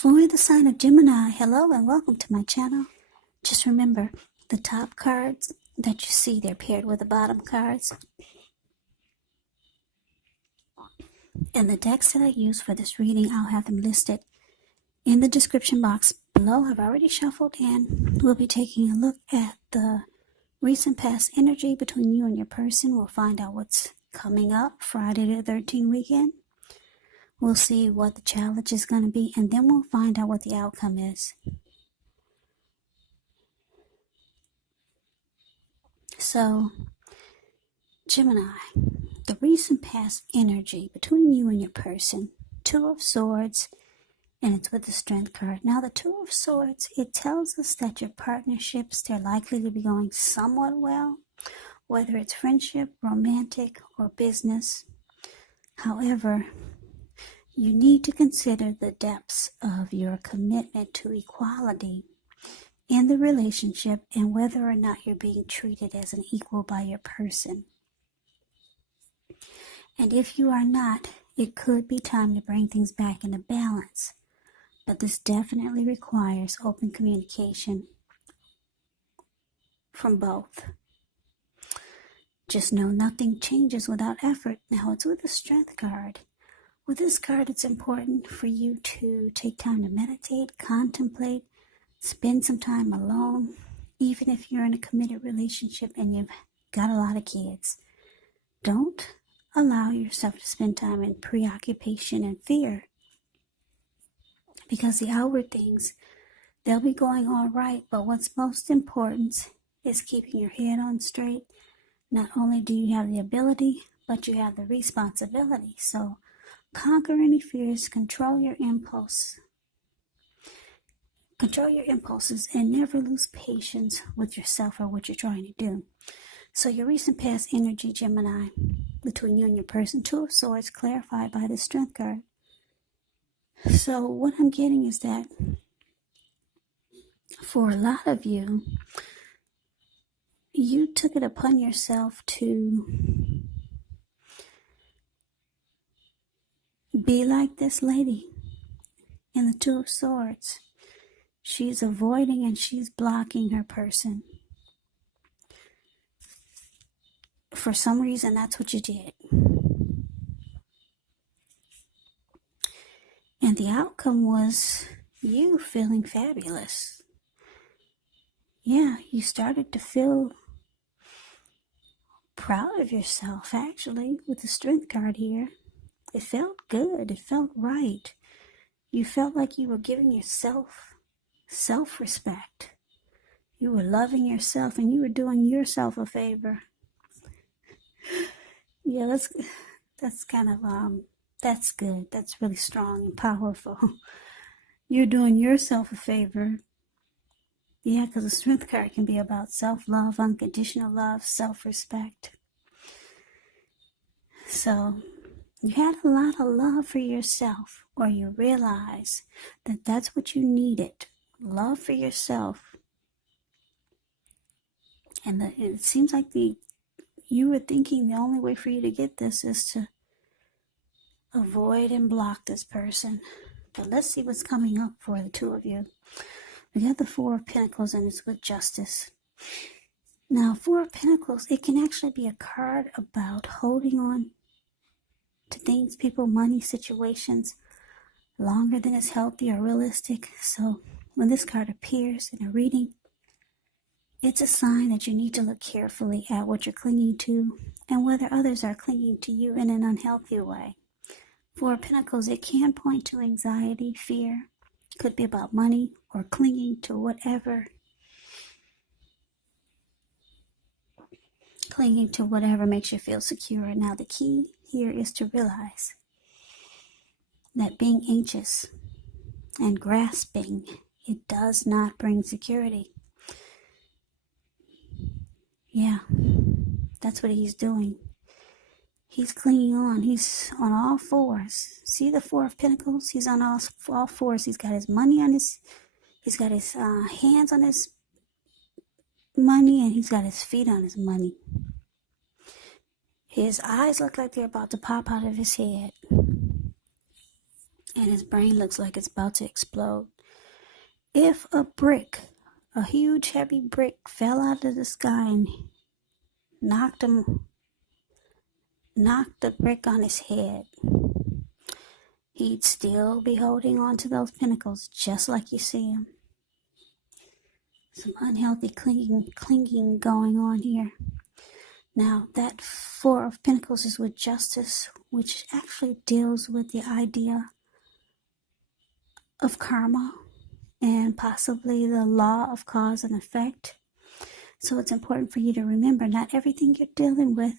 For the sign of Gemini, hello and welcome to my channel. Just remember, the top cards that you see, they're paired with the bottom cards. And the decks that I use for this reading, I'll have them listed in the description box below. I've already shuffled and we'll be taking a look at the recent past energy between you and your person. We'll find out what's coming up Friday the 13th weekend. We'll see what the challenge is going to be, and then we'll find out what the outcome is. So, Gemini, the recent past energy between you and your person, Two of Swords, and it's with the Strength card. Now, the Two of Swords, it tells us that your partnerships, they're likely to be going somewhat well, whether it's friendship, romantic, or business. However, you need to consider the depths of your commitment to equality in the relationship and whether or not you're being treated as an equal by your person. And if you are not, it could be time to bring things back into balance. But this definitely requires open communication from both. Just know nothing changes without effort. Now, it's with the Strength card. With this card, it's important for you to take time to meditate, contemplate, spend some time alone, even if you're in a committed relationship and you've got a lot of kids. Don't allow yourself to spend time in preoccupation and fear, because the outward things, they'll be going all right, but what's most important is keeping your head on straight. Not only do you have the ability, but you have the responsibility. So conquer any fears, control your impulses, and never lose patience with yourself or what you're trying to do. So your recent past energy, Gemini, between you and your person, Two of Swords, clarified by the Strength card. So what I'm getting is that for a lot of you, you took it upon yourself to be like this lady in the Two of Swords. She's avoiding and she's blocking her person. For some reason, that's what you did. And the outcome was you feeling fabulous. Yeah, you started to feel proud of yourself, actually, with the Strength card here. It felt good. It felt right. You felt like you were giving yourself self-respect. You were loving yourself and you were doing yourself a favor. Yeah, that's kind of, that's good. That's really strong and powerful. You're doing yourself a favor. Yeah, because the Strength card can be about self-love, unconditional love, self-respect. So you had a lot of love for yourself, or you realize that that's what you needed. Love for yourself. And it seems like you were thinking the only way for you to get this is to avoid and block this person. But let's see what's coming up for the two of you. We got the Four of Pentacles, and it's with Justice. Now, Four of Pentacles, it can actually be a card about holding on to things, people, money, situations, longer than is healthy or realistic. So when this card appears in a reading, it's a sign that you need to look carefully at what you're clinging to and whether others are clinging to you in an unhealthy way. Four of Pentacles, it can point to anxiety, fear. Could be about money or clinging to whatever makes you feel secure. Now, the key here is to realize that being anxious and grasping, it does not bring security. Yeah, that's what he's doing. He's clinging on. He's on all fours. See the Four of Pentacles? He's on all fours. He's got his money on he's got his hands on his money, and he's got his feet on his money. His eyes look like they're about to pop out of his head. and his brain looks like it's about to explode. If a huge heavy brick, fell out of the sky and knocked the brick on his head, he'd still be holding on to those pinnacles just like you see him. Some unhealthy clinging going on here. Now, that Four of Pentacles is with Justice, which actually deals with the idea of karma and possibly the law of cause and effect. So it's important for you to remember not everything you're dealing with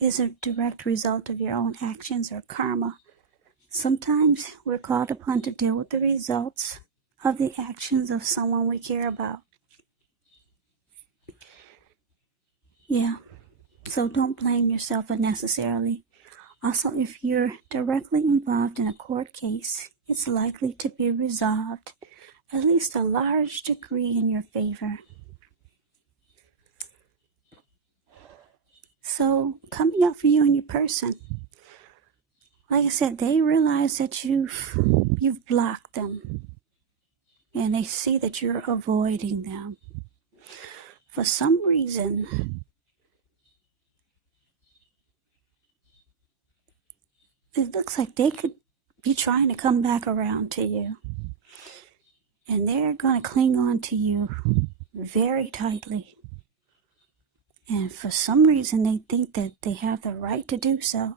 is a direct result of your own actions or karma. Sometimes we're called upon to deal with the results of the actions of someone we care about. Yeah, so don't blame yourself unnecessarily. Also, if you're directly involved in a court case, it's likely to be resolved, at least a large degree, in your favor. So, coming up for you and your person, like I said, they realize that you've blocked them, and they see that you're avoiding them. For some reason, it looks like they could be trying to come back around to you, and they're going to cling on to you very tightly. And for some reason, they think that they have the right to do so.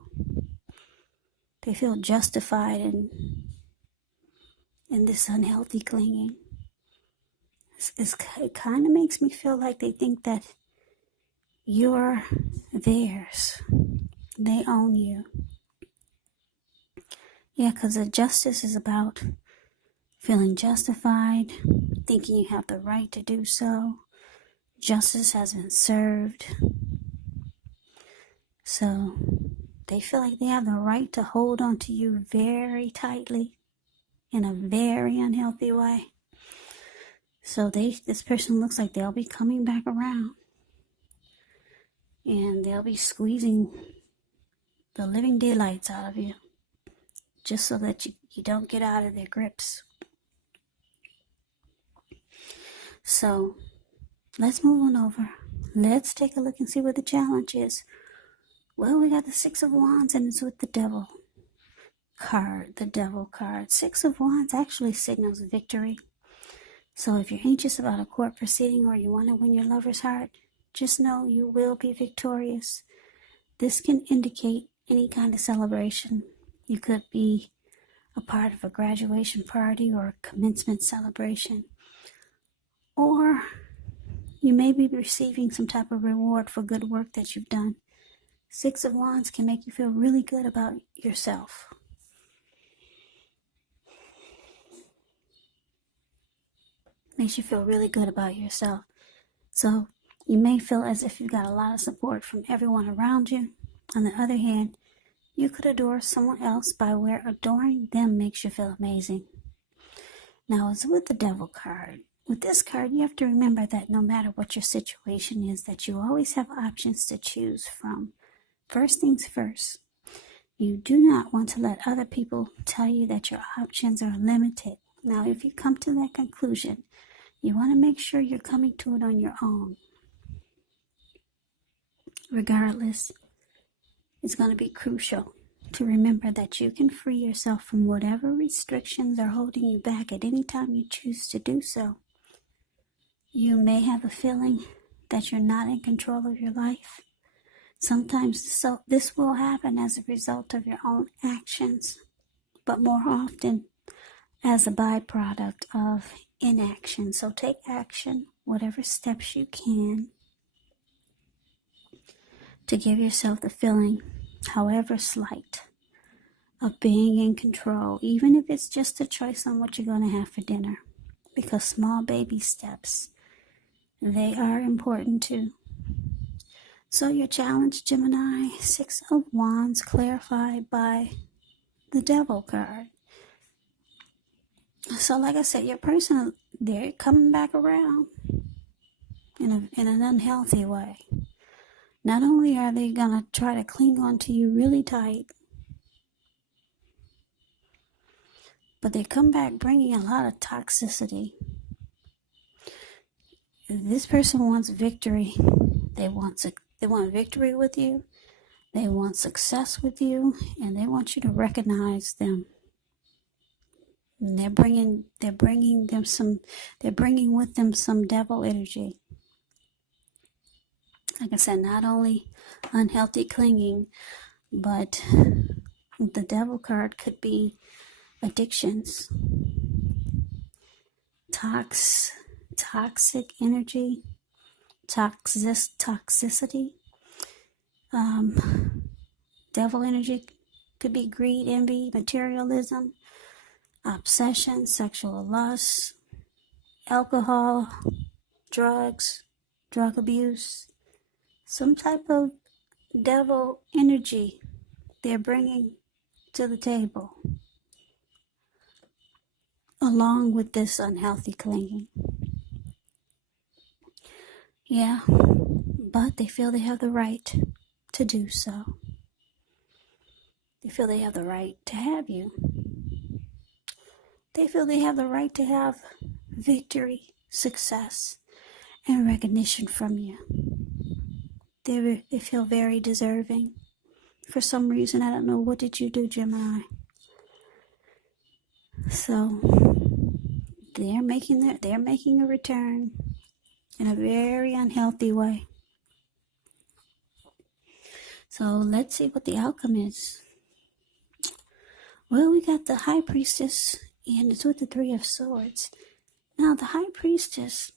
They feel justified in this unhealthy clinging. It kind of makes me feel like they think that you're theirs. They own you. Yeah, because the justice is about feeling justified, thinking you have the right to do so. Justice has been served. So they feel like they have the right to hold on to you very tightly in a very unhealthy way. So this person looks like they'll be coming back around, and they'll be squeezing the living daylights out of you just so that you don't get out of their grips. So let's move on over. Let's take a look and see what the challenge is. Well, we got the Six of Wands, and it's with the Devil card, the Devil card. Six of Wands actually signals victory. So if you're anxious about a court proceeding or you want to win your lover's heart, just know you will be victorious. This can indicate any kind of celebration. You could be a part of a graduation party or a commencement celebration. Or you may be receiving some type of reward for good work that you've done. Six of Wands can make you feel really good about yourself. Makes you feel really good about yourself. So you may feel as if you've got a lot of support from everyone around you. On the other hand, you could adore someone else by where adoring them makes you feel amazing. Now, it's with the Devil card. With this card, you have to remember that no matter what your situation is, that you always have options to choose from. First things first, you do not want to let other people tell you that your options are limited. Now, if you come to that conclusion, you want to make sure you're coming to it on your own. Regardless, it's going to be crucial to remember that you can free yourself from whatever restrictions are holding you back at any time you choose to do so. You may have a feeling that you're not in control of your life. Sometimes this will happen as a result of your own actions, but more often as a byproduct of inaction. So take action, whatever steps you can, to give yourself the feeling, however slight, of being in control, even if it's just a choice on what you're going to have for dinner. Because small baby steps, they are important too. So your challenge, Gemini, Six of Wands, clarified by the Devil card. So like I said, your person, they're coming back around in an unhealthy way. Not only are they going to try to cling on to you really tight, but they come back bringing a lot of toxicity. This person wants victory. They want victory with you. They want success with you, and they want you to recognize them. And they're bringing with them some devil energy. Like I said, not only unhealthy clinging, but the devil card could be addictions, toxic energy, toxicity. Devil energy could be greed, envy, materialism, obsession, sexual lust, alcohol, drugs, drug abuse, some type of devil energy they're bringing to the table, along with this unhealthy clinging. Yeah, but they feel they have the right to do so. They feel they have the right to have you. They feel they have the right to have victory, success, and recognition from you. They feel very deserving. For some reason, I don't know, what did you do, Gemini? So they're making a return in a very unhealthy way. So let's see what the outcome is. Well, we got the High Priestess, and it's with the Three of Swords. Now, the High Priestess,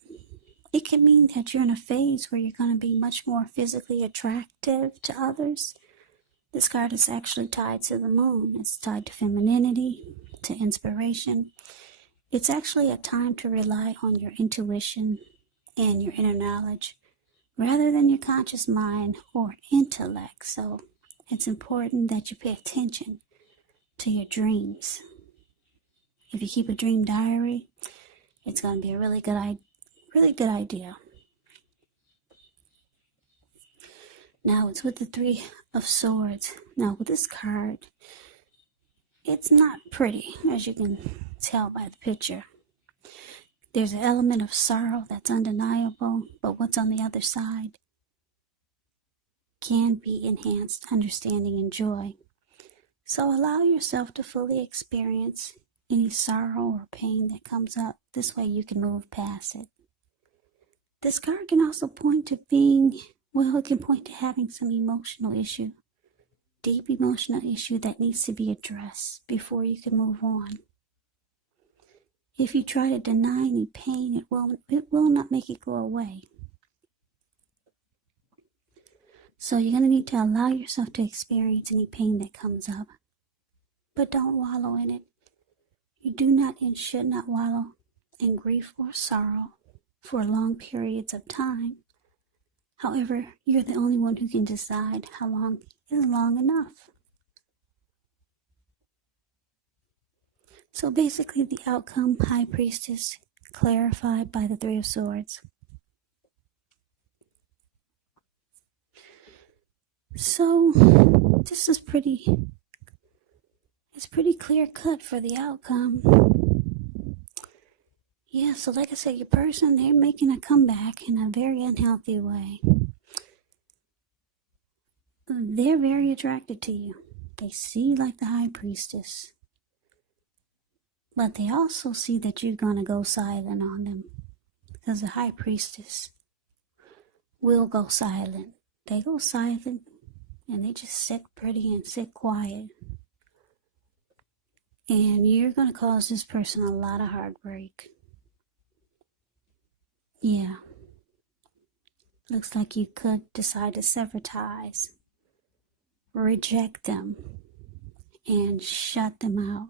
it can mean that you're in a phase where you're going to be much more physically attractive to others. This card is actually tied to the moon. It's tied to femininity, to inspiration. It's actually a time to rely on your intuition and your inner knowledge rather than your conscious mind or intellect. So it's important that you pay attention to your dreams. If you keep a dream diary, it's going to be a really good idea. Now it's with the Three of Swords. Now with this card, it's not pretty, as you can tell by the picture. There's an element of sorrow that's undeniable, but what's on the other side can be enhanced understanding and joy. So allow yourself to fully experience any sorrow or pain that comes up. This way you can move past it. This card can also point to it can point to having some emotional issue, deep emotional issue that needs to be addressed before you can move on. If you try to deny any pain, it will not make it go away. So you're going to need to allow yourself to experience any pain that comes up. But don't wallow in it. You do not and should not wallow in grief or sorrow for long periods of time. However, you're the only one who can decide how long is long enough. So basically the outcome, High Priestess, clarified by the Three of Swords. So this is it's pretty clear cut for the outcome. Yeah, so like I said, your person, they're making a comeback in a very unhealthy way. They're very attracted to you. They see you like the High Priestess. But they also see that you're going to go silent on them. Because the High Priestess will go silent. They go silent and they just sit pretty and sit quiet. And you're going to cause this person a lot of heartbreak. Yeah. Looks like you could decide to sever ties, reject them, and shut them out.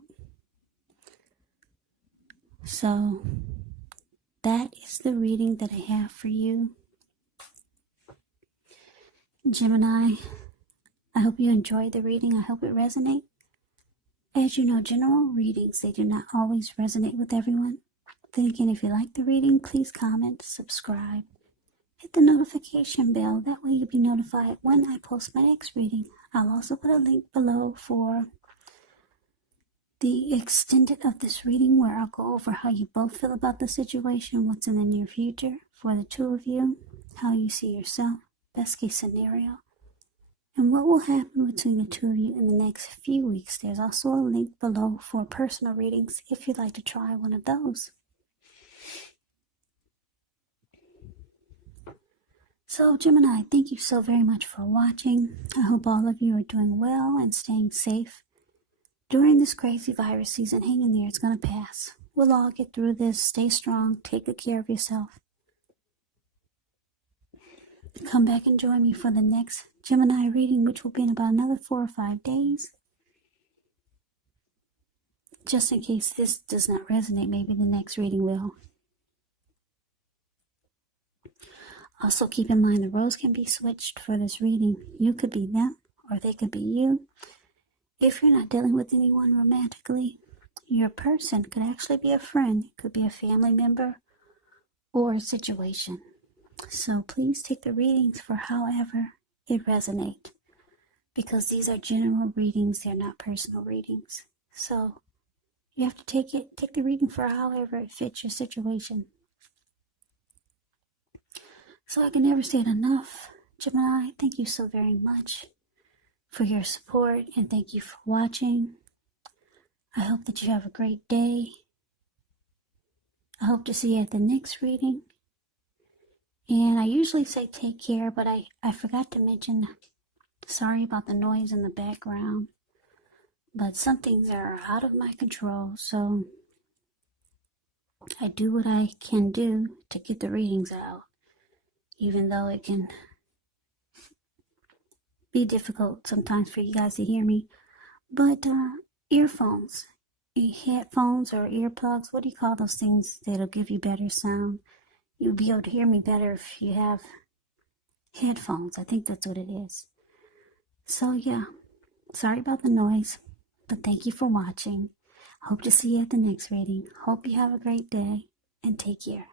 So that is the reading that I have for you, Gemini. I hope you enjoyed the reading. I hope it resonates. As you know, general readings, they do not always resonate with everyone. Then again, if you like the reading, please comment, subscribe, hit the notification bell. That way you'll be notified when I post my next reading. I'll also put a link below for the extended of this reading where I'll go over how you both feel about the situation, what's in the near future for the two of you, how you see yourself, best case scenario, and what will happen between the two of you in the next few weeks. There's also a link below for personal readings if you'd like to try one of those. So Gemini, thank you so very much for watching. I hope all of you are doing well and staying safe during this crazy virus season. Hang in there, it's going to pass. We'll all get through this. Stay strong. Take good care of yourself. Come back and join me for the next Gemini reading, which will be in about another 4 or 5 days. Just in case this does not resonate, maybe the next reading will. Also keep in mind the roles can be switched for this reading. You could be them or they could be you. If you're not dealing with anyone romantically, your person could actually be a friend. It could be a family member or a situation. So please take the readings for however it resonates, because these are general readings, they're not personal readings. So you have to take the reading for however it fits your situation. So I can never say it enough. Gemini, thank you so very much for your support, and thank you for watching. I hope that you have a great day. I hope to see you at the next reading. And I usually say take care, but I forgot to mention, sorry about the noise in the background, but some things are out of my control, so I do what I can do to get the readings out, even though it can be difficult sometimes for you guys to hear me. But earphones, headphones or earplugs, what do you call those things that'll give you better sound? You'll be able to hear me better if you have headphones. I think that's what it is. So yeah, sorry about the noise, but thank you for watching. Hope to see you at the next reading. Hope you have a great day and take care.